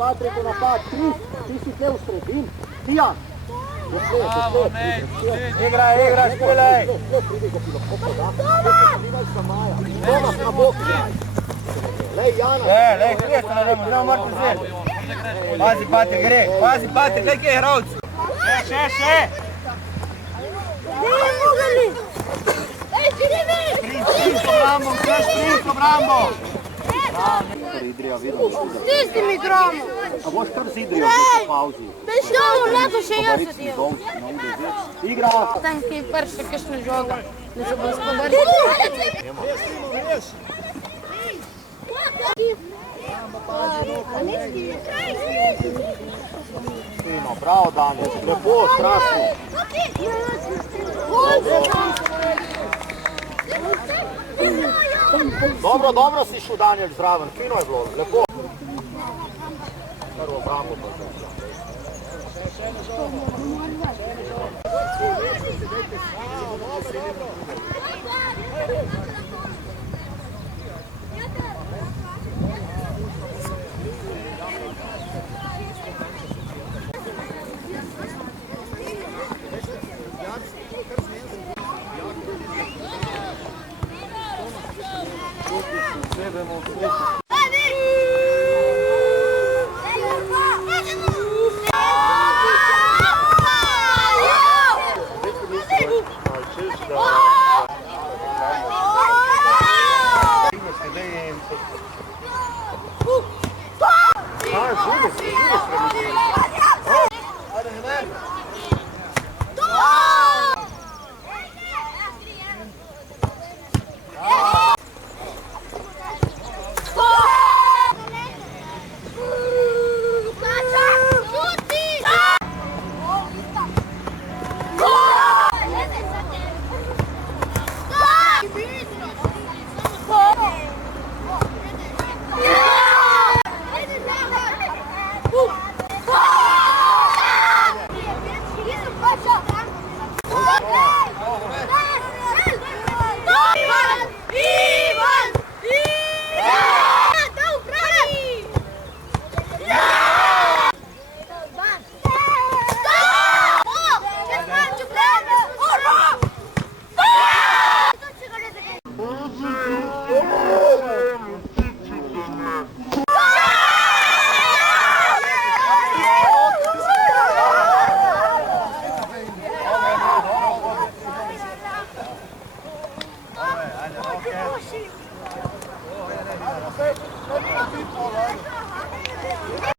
Patrik napad, Kris, ti si tle v sredini, Tijan. Igraj, špilej! Tomas na bok igraj. Lej, Jana. Lej, Hrista na domu, zelo morate vzeti. Pazi, Patrik, gre. Pazi, Patrik, lej, kje je hravc. Še. Dej, mogli! Ej, živi! Sprint obrambo! Stisni mi gramo! A boš kar z Idrijo v pauzi? Veš, leto še jaz sedim. Igra! Tam ki je prša kakšna žoga, da se bo spodari. Fino, bravo Daniel, lepo, krasno. Dobro si šel Daniel zraven, fino je bilo, lepo. Prvo obrambo pa zdaj.